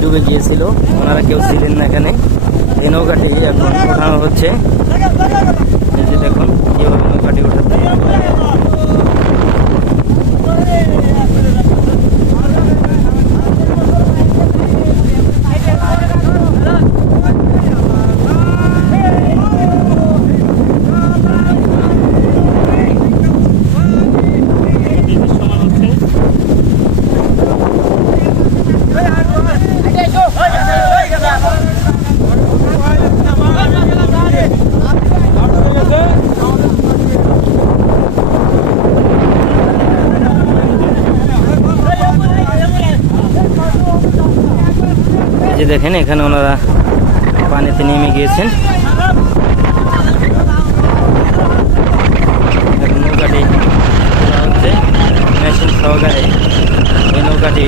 ডুবে গিয়েছিল, ওনারা কেউ ছিলেন না এখানে। এই নৌকাটি এখন উঠানো হচ্ছে। দেখুন, কীভাবে নৌকাটি উঠাচ্ছে দেখেন এখানে ওনারা পানিতে নেমে গিয়েছেন। নৌকাটি হচ্ছে। মেশিন সহকারে এই নৌকাটি